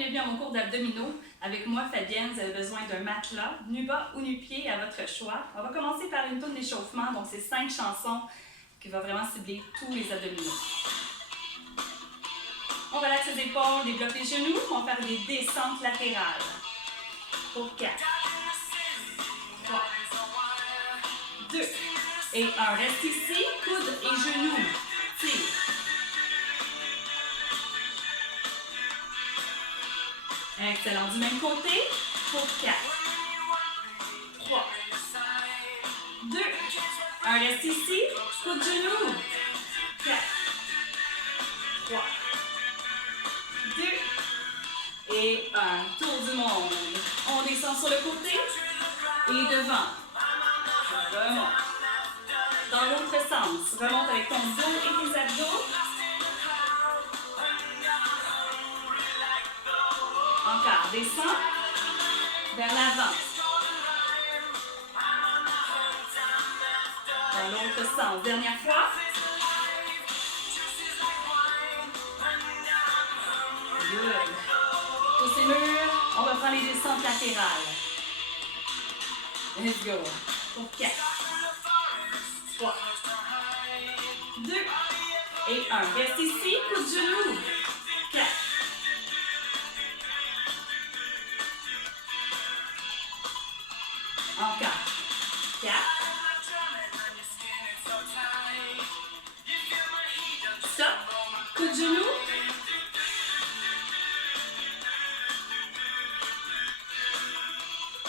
bienvenue à mon cours d'abdominaux. Avec moi, Fabienne, vous avez besoin d'un matelas, nu-bas ou nu-pied à votre choix. On va commencer par une tourne d'échauffement, donc c'est 5 chansons qui va vraiment cibler tous les abdominaux. On relaxe les épaules, débloque les genoux, on va faire des descentes latérales. Pour 4, 3, 2 et 1. Reste ici, coudes et genoux. Tire. Excellent. Du même côté, pour 4, 3, 2, 1. Reste ici, coude genoux. 4, 3, 2 et 1. Tour du monde. On descend sur le côté et devant. Remonte. Dans l'autre sens, remonte avec ton dos et tes abdos. Encore, descends vers l'avant. Dans l'autre sens, dernière fois. Good. Pour ces murs, on va prendre les descentes latérales. Let's go. Pour 4, 3, 2 et 1. Reste ici, coup de genou. 4. Encore. 4. Stop. Coup de genou.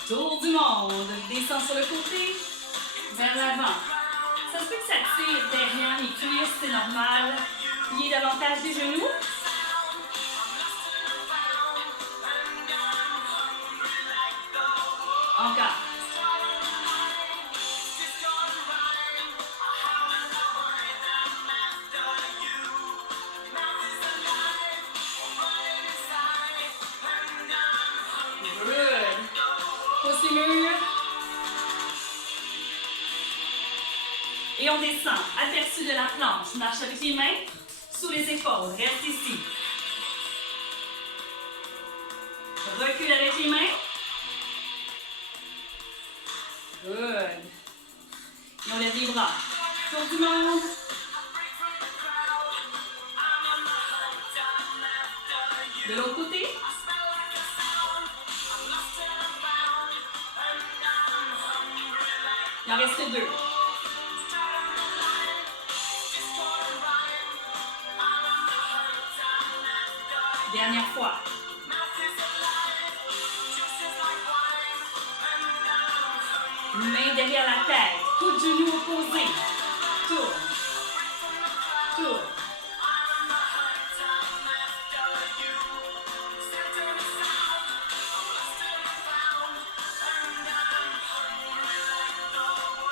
Tour du monde. Descends sur le côté. Vers l'avant. Ça se peut que ça tire derrière les cuisses, c'est normal. Pliez davantage les genoux. Encore. Good. Pousse les murs. Et on descend, aperçu de la planche. Marche avec les mains sous les épaules. Reste ici. Recule avec les mains. Good. Et on lève les bras. Tour du monde. De l'autre côté. Il en reste 2. Dernière fois. Main derrière la tête. Coup de genou opposé. Tourne. Tourne.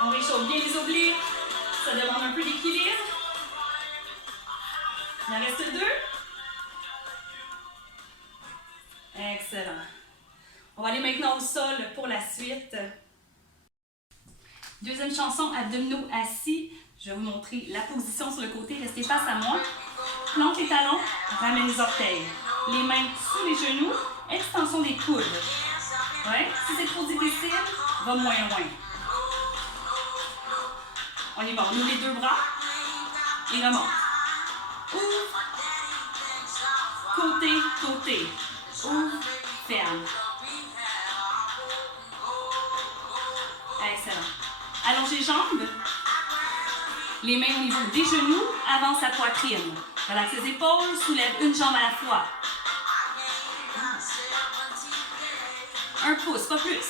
On réchauffe bien les obliques. Ça demande un peu d'équilibre. Il en reste 2. Excellent. On va aller maintenant au sol pour la suite. Deuxième chanson, abdominaux assis. Je vais vous montrer la position sur le côté. Restez face à moi. Plante les talons, ramène les orteils. Les mains sous les genoux, extension des coudes. Ouais. Si c'est trop difficile, va moins loin. On y va. On ouvre les 2 bras et remonte. Ouvre. Côté, côté. Ouvre, ferme. Excellent. Allonge les jambes. Les mains au niveau des genoux, avance la poitrine. Relaxe les épaules, soulève une jambe à la fois. 1 pouce, pas plus.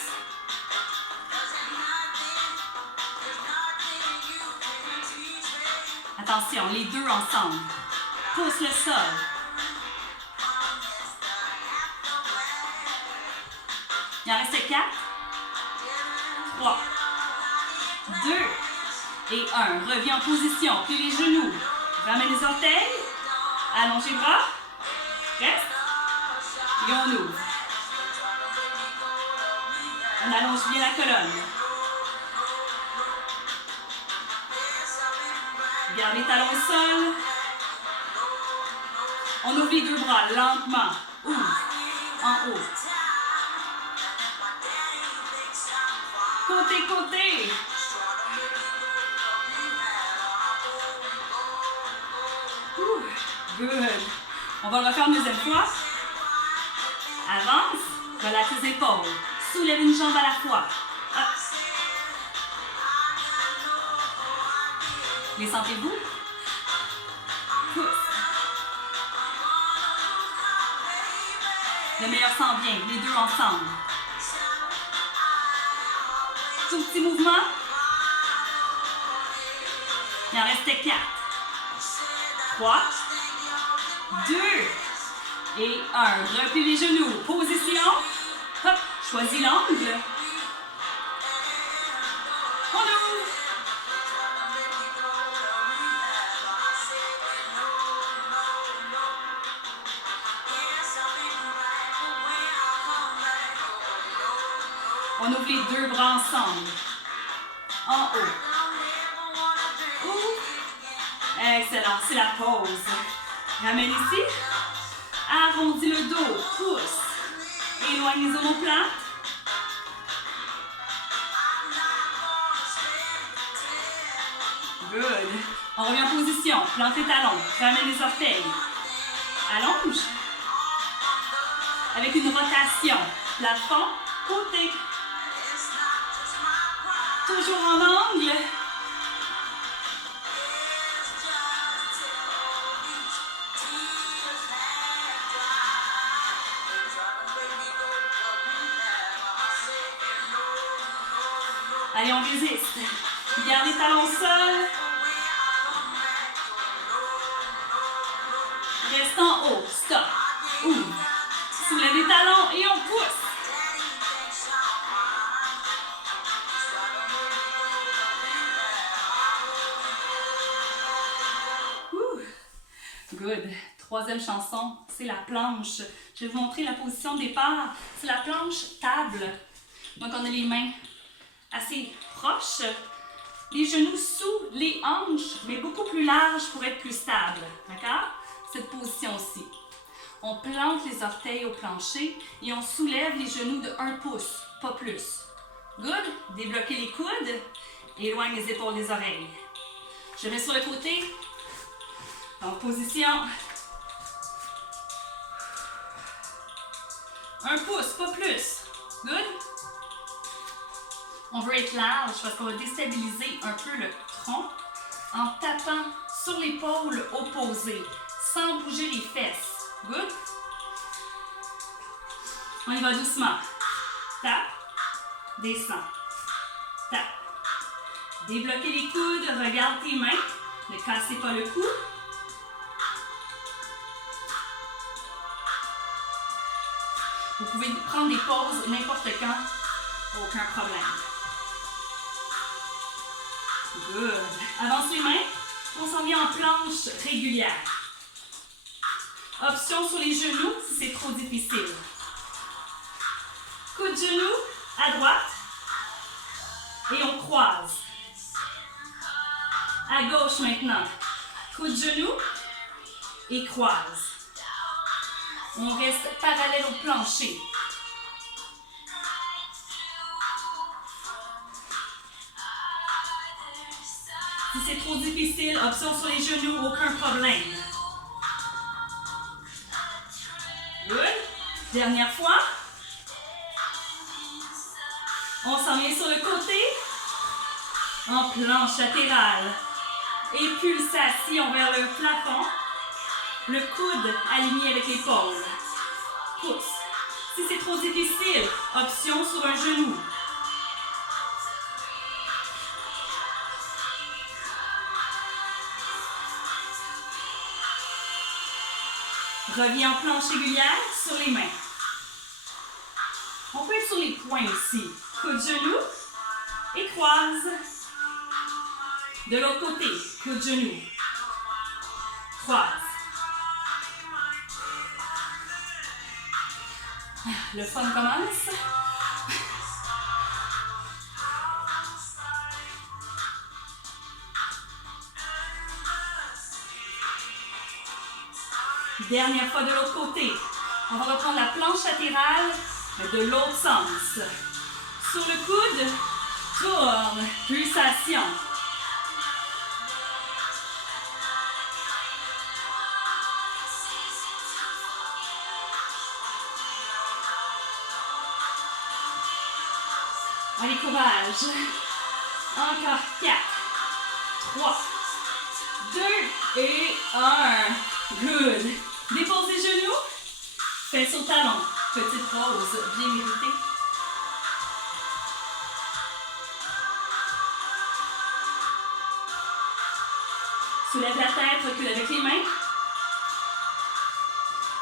Attention, les 2 ensemble. Pousse le sol. Il en reste 4, 3, 2 et 1. Reviens en position. Plie les genoux. Ramène les orteils. Allonge les bras. Reste. Et on ouvre. On allonge bien la colonne. Garde les talons au sol. On ouvre les 2 bras lentement. Ouvre. en haut. Côté, côté. Good. On va le refaire une deuxième fois. Avance, relaxe les épaules. Soulève une jambe à la fois. Hop. Les sentez-vous? Pousse. Le meilleur s'en vient, les deux ensemble. Tout petit mouvement. Il en restait 4. 3, 2 et 1. Replie les genoux. Position. Hop. Choisis l'angle. On ouvre. On ouvre les deux bras ensemble. En haut. Ouvre. Excellent. C'est la pause. Ramène ici. Arrondis le dos. Pousse. Éloigne les omoplates. Good. On revient en position. Plante tes talons. Ramène les orteils. Allonge. Avec une rotation. Plafond, côté. Toujours en angle. Allez, on résiste. Garde les talons au sol. Reste en haut. Stop. Ouvre. Soulève les talons et on pousse. Good. Troisième chanson, c'est la planche. Je vais vous montrer la position de départ. C'est la planche table. Donc, on a les mains assez proches. Les genoux sous les hanches, mais beaucoup plus larges pour être plus stable. D'accord? Cette position-ci. On plante les orteils au plancher et on soulève les genoux de 1 pouce, pas plus. Good. Débloquez les coudes. Éloigne les épaules des oreilles. Je mets sur le côté. En position. 1 pouce, pas plus. Good. On veut être large parce qu'on va déstabiliser un peu le tronc en tapant sur l'épaule opposée, sans bouger les fesses. Good. On y va doucement. Tape. Descend. Tape. Débloquez les coudes. Regarde tes mains. Ne cassez pas le cou. Vous pouvez prendre des pauses n'importe quand. Aucun problème. Good. Avance les mains. On s'en vient en planche régulière. Option sur les genoux si c'est trop difficile. Coup de genou à droite. Et on croise. À gauche maintenant. Coup de genou et croise. On reste parallèle au plancher. Si c'est trop difficile, option sur les genoux, aucun problème. Good. Dernière fois. On s'en vient sur le côté. En planche latérale. Et pulsation vers le plafond. Le coude aligné avec l'épaule. Pousse. Si c'est trop difficile, option sur un genou. Reviens en planche régulière sur les mains. On peut être sur les poings aussi. Coup de genou et croise. De l'autre côté, coup de genou. Croise. Le fun commence. Dernière fois de l'autre côté. On va reprendre la planche latérale, mais de l'autre sens. Sur le coude, tourne, pulsation. Allez, courage. Encore 4, 3, 2 et 1. Good. Dépose les genoux. Fesse au talon. Petite pause bien méritée. Soulève la tête, recule avec les mains.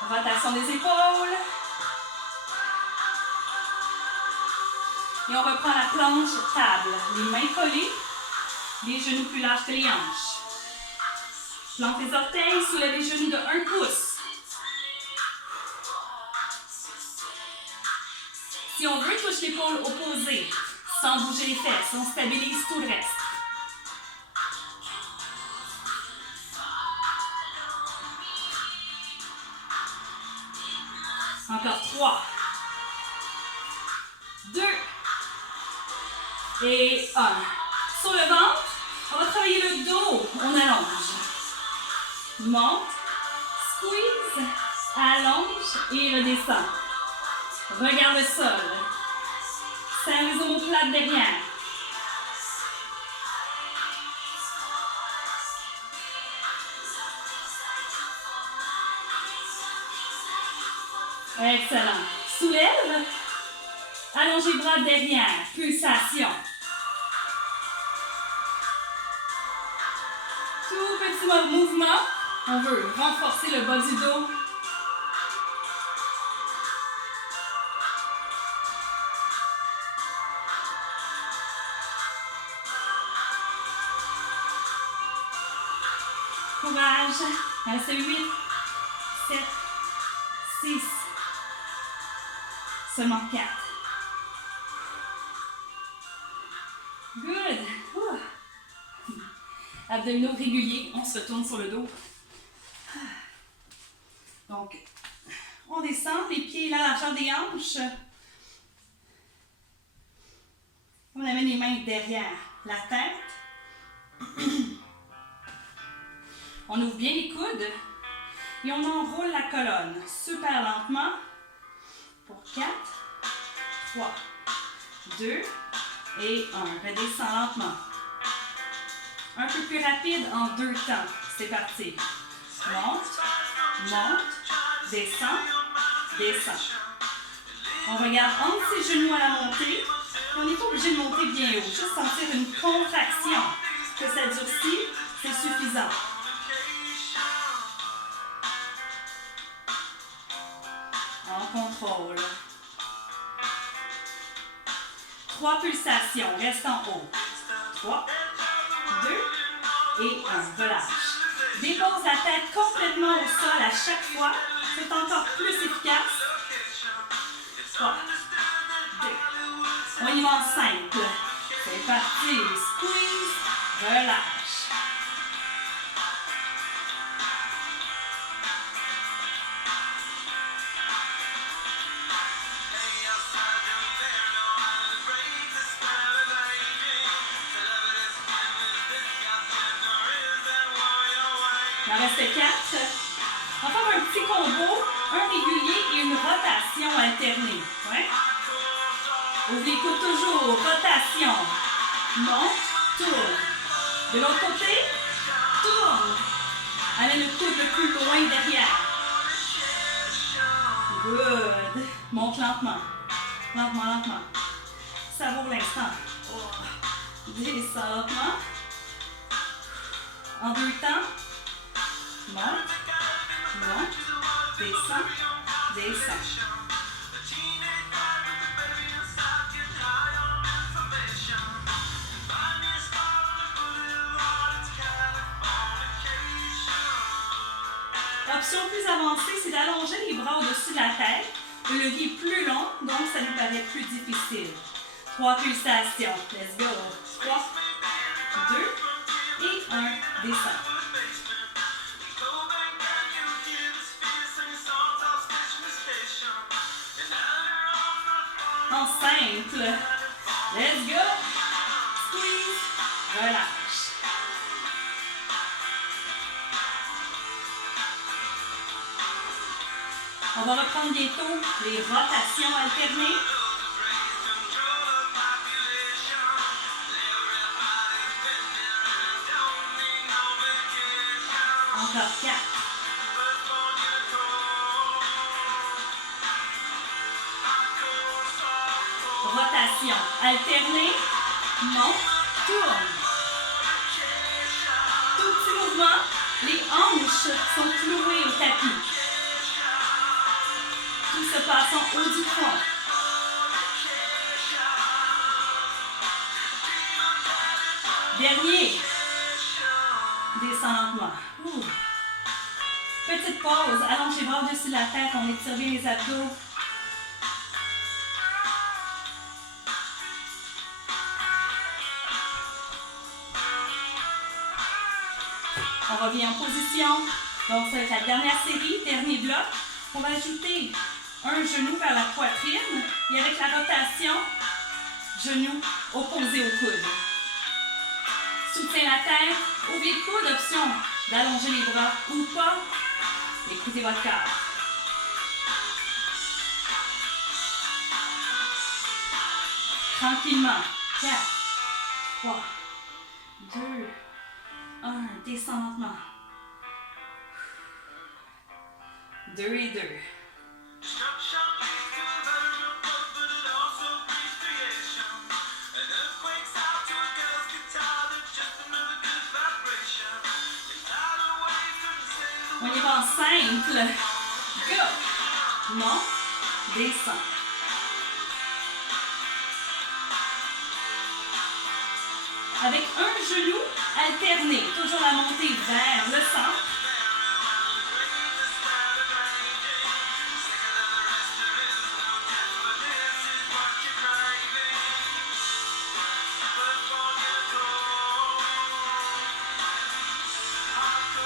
Rotation des épaules. Et on reprend la planche table. Les mains collées, les genoux plus larges que les hanches. Plante les orteils, soulève les genoux de 1 pouce. Si on veut, touche l'épaule opposée, sans bouger les fesses. On stabilise tout le reste. Encore 3, 2 et 1. Sur le ventre, on va travailler le dos. On allonge. Monte, squeeze, allonge et redescend. Regarde le sol. Serre les omoplates derrière. Excellent. Soulève. Allonge les bras derrière. Pulsation. Tout petit mouvement. On veut renforcer le bas du dos. Courage. Il reste 8, 7, 6. Seulement 4. Good. Abdominaux réguliers. On se retourne sur le dos. Donc, on descend. Les pieds à la largeur des hanches. On amène les mains derrière la tête. On ouvre bien les coudes. Et on enroule la colonne. Super lentement. Pour 4, 3, 2 et 1. Redescends lentement. Un peu plus rapide en 2 temps. C'est parti. Monte, monte, descend, descend. On regarde entre ses genoux à la montée. On n'est pas obligé de monter bien haut. Juste sentir une contraction. Que ça durcit, c'est suffisant. En contrôle. 3 pulsations. Reste en haut. 3, 2 et 1. Relâche. Dépose la tête complètement au sol à chaque fois. C'est encore plus efficace. 3, 2. On y va en simple. C'est parti. Squeeze. Relâche. Il en reste 4. On va faire un petit combo, un régulier et une rotation alternée. Ouais? Ouvre les coudes toujours. Rotation. Monte, tourne. De l'autre côté, tourne. Amène le coude le plus loin derrière. Good. Monte lentement. Lentement, lentement. Savoure l'instant. Oh. Descends lentement. En 2 temps. Monte, monte, descend, descend. Option plus avancée, c'est d'allonger les bras au-dessus de la tête. Le levier est plus long, donc ça nous paraît plus difficile. 3 pulsations. Let's go. 3, 2 et 1. Descend. simple. Let's go. Squeeze. Relâche. On va reprendre bientôt les rotations alternées. Encore 4. Rotation alternée. Monte, tourne. Tout petit mouvement. Les hanches sont clouées au tapis. Tout se passe en haut du front. Dernier. Descends lentement. Ouh. Petite pause. Allonge les bras au-dessus de la tête. On étire bien les abdos. On revient en position. Donc, ça va être la dernière série, dernier bloc. On va ajouter un genou vers la poitrine et avec la rotation, genou opposé au coude. Soutiens la tête, ouvrez le coude, option d'allonger les bras ou pas. Écoutez votre cœur. Tranquillement. 4, 3, 2, 1. Descends lentement. 2 et 2. On y va en simple. Go. Monte, descends. Avec un genou alterné. Toujours la montée vers le centre.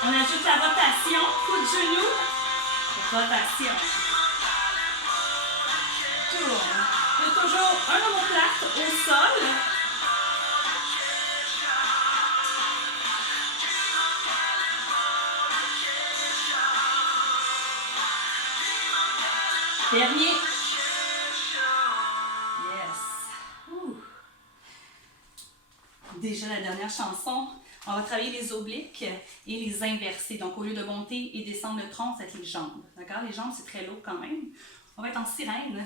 On ajoute la rotation, coup de genou, rotation. Tourne. Il y a toujours un omoplate au sol. Dernier. Yes. Ouh. Déjà la dernière chanson. On va travailler les obliques et les inversés. Donc, au lieu de monter et descendre le tronc, ça va être les jambes. D'accord? Les jambes, c'est très lourd quand même. On va être en sirène.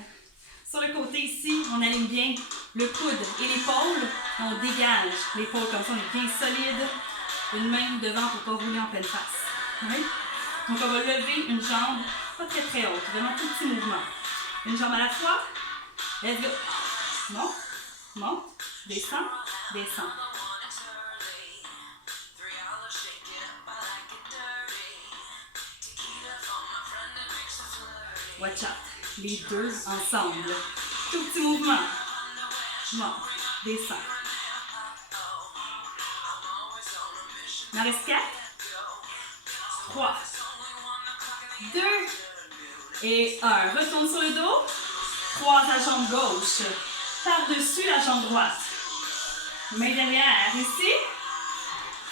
Sur le côté ici, on aligne bien le coude et l'épaule. On dégage l'épaule comme ça, on est bien solide. Une main devant pour ne pas rouler en pleine face. Oui? Donc, on va lever une jambe, pas très très haute. Vraiment tout petit mouvement. Une jambe à la fois. Let's go. Monte, monte, descends, descends. Watch out. Les deux ensemble. Tout petit mouvement. Monte, descends. Il en reste 4. 3. 2. Et 1. Retourne sur le dos. Croise la jambe gauche. Par-dessus la jambe droite. Main derrière. Ici.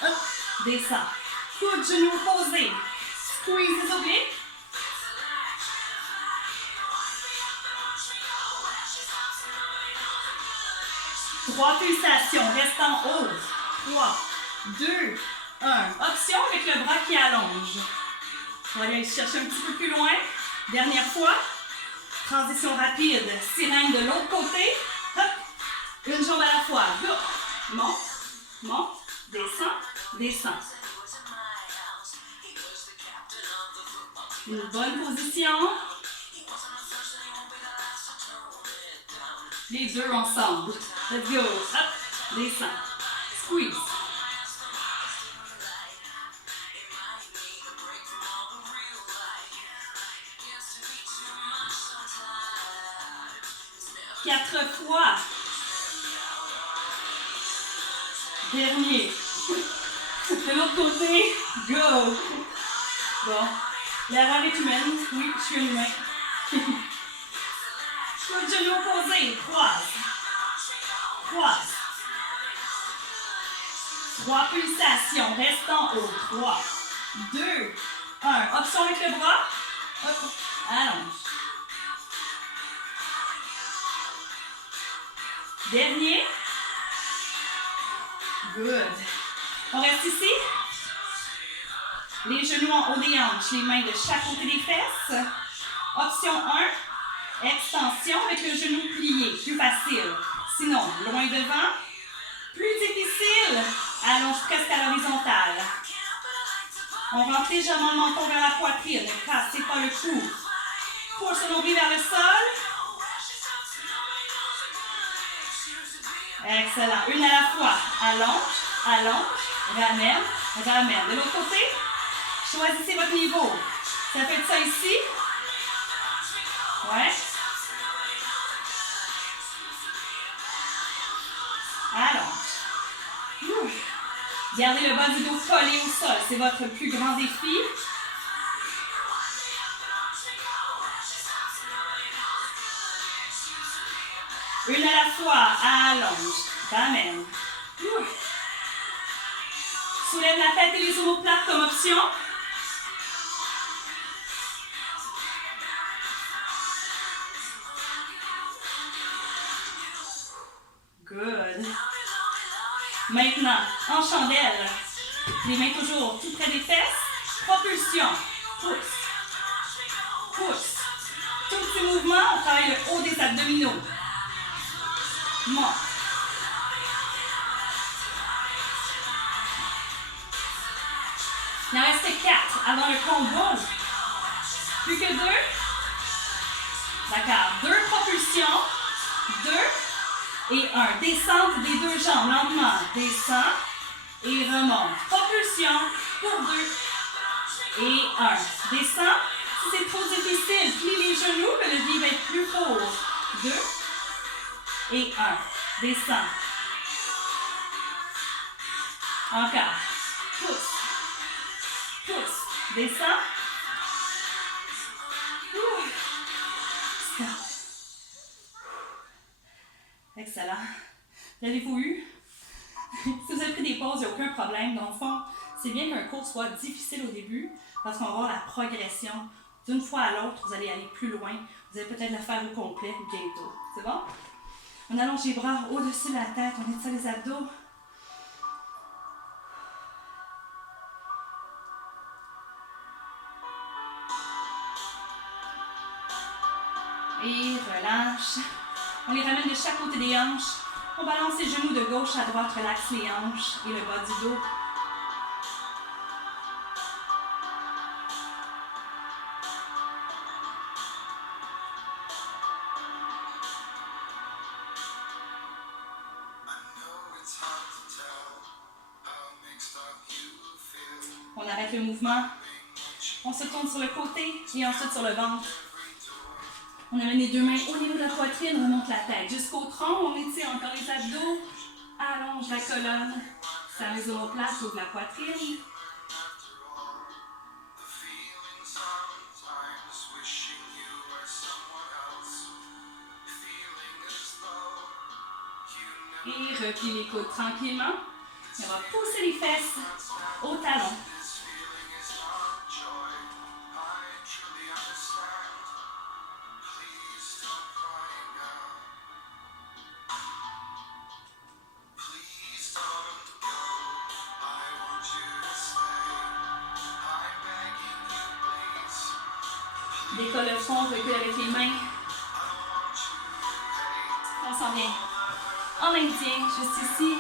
Hop. Descends. Coude, genou opposé. Squeeze les obliques. Trois pulsations, reste en haut. 3, 2, 1. Option avec le bras qui allonge. On va aller chercher un petit peu plus loin. Dernière fois. Transition rapide. Sirène de l'autre côté. Hop. Une jambe à la fois. Go. Monte, monte, descends, descends. Une bonne position. Les deux ensemble. Let's go. Hop. Descends. Squeeze. Quatre fois. Dernier. De l'autre côté. Go. Bon. L'erreur est humaine. Oui, je suis un humain. Coup de genou opposé. Croise. croise. 3 pulsations, reste en haut. 3, 2, 1. Option avec le bras. Hop, allonge. Dernier. Good. On reste ici. Les genoux en haut des hanches, les mains de chaque côté des fesses. Option 1, extension avec le genou plié, plus facile. Sinon, loin devant. Plus difficile, allonge presque à l'horizontale. On rentre légèrement le menton vers la poitrine, ne cassez pas le cou. Pousse le nombril vers le sol. Excellent. Une à la fois. Allonge, allonge, ramène, ramène. De l'autre côté, choisissez votre niveau. Ça peut être ça ici. Ouais. Allonge. Gardez le bas du dos collé au sol. C'est votre plus grand défi. Une à la fois. Allonge. Ramène. Soulève la tête et les omoplates comme option. Good. Maintenant, en chandelle. Les mains toujours tout près des fesses. Propulsion. Pousse. Pousse. Tout petit mouvement, on travaille le haut des abdominaux. Monte. Il en reste 4 avant le combo. Plus que 2. D'accord. 2 propulsions. 2 et 1. Descente des deux jambes lentement. Descend et remonte. Propulsion pour 2 et 1. Descend. Si c'est trop difficile, plie les genoux, que le levier va être plus court. 2 et 1. Descend. Encore. Pousse. Pousse. Descend. Stop. Excellent. L'avez-vous eu? Si vous avez pris des pauses, il n'y a aucun problème. Dans le fond, c'est bien qu'un cours soit difficile au début parce qu'on va voir la progression. D'une fois à l'autre, vous allez aller plus loin. Vous allez peut-être la faire au complet bientôt. C'est bon? On allonge les bras au-dessus de la tête. On étire les abdos. Et relâche. On les ramène de chaque côté des hanches. On balance les genoux de gauche à droite, relaxe les hanches et le bas du dos. On arrête le mouvement. On se tourne sur le côté et ensuite sur le ventre. On amène les deux mains au niveau de la poitrine, on remonte la tête jusqu'au tronc, on étire encore les abdos, allonge la colonne, serre les omoplates, ouvre la poitrine. Et replie les coudes tranquillement. Et on va pousser les fesses au talon. Décolle le front, recule avec les mains. On s'en vient en indien, juste ici.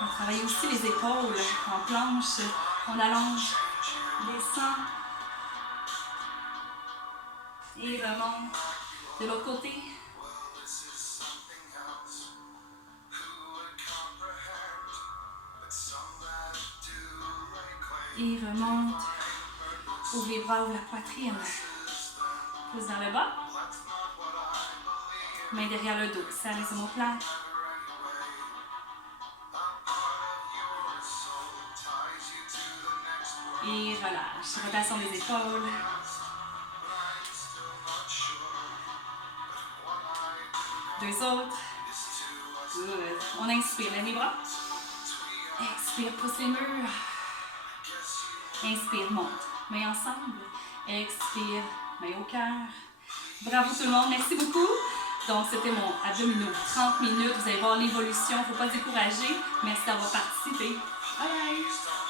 On travaille aussi les épaules en planche. On allonge, descend et remonte. De l'autre côté. Et remonte. Ouvre les bras, ouvre la poitrine. Pousse dans le bas. Main derrière le dos. Serre les omoplates. Et relâche. Rotation des épaules. Deux autres. Good. On inspire, lève les bras. Expire, pousse les murs. Inspire, monte. Mains ensemble. Expire, mains au cœur. Bravo tout le monde, merci beaucoup. Donc, c'était mon abdominaux. 30 minutes, vous allez voir l'évolution, il ne faut pas se décourager. Merci d'avoir participé. Bye bye!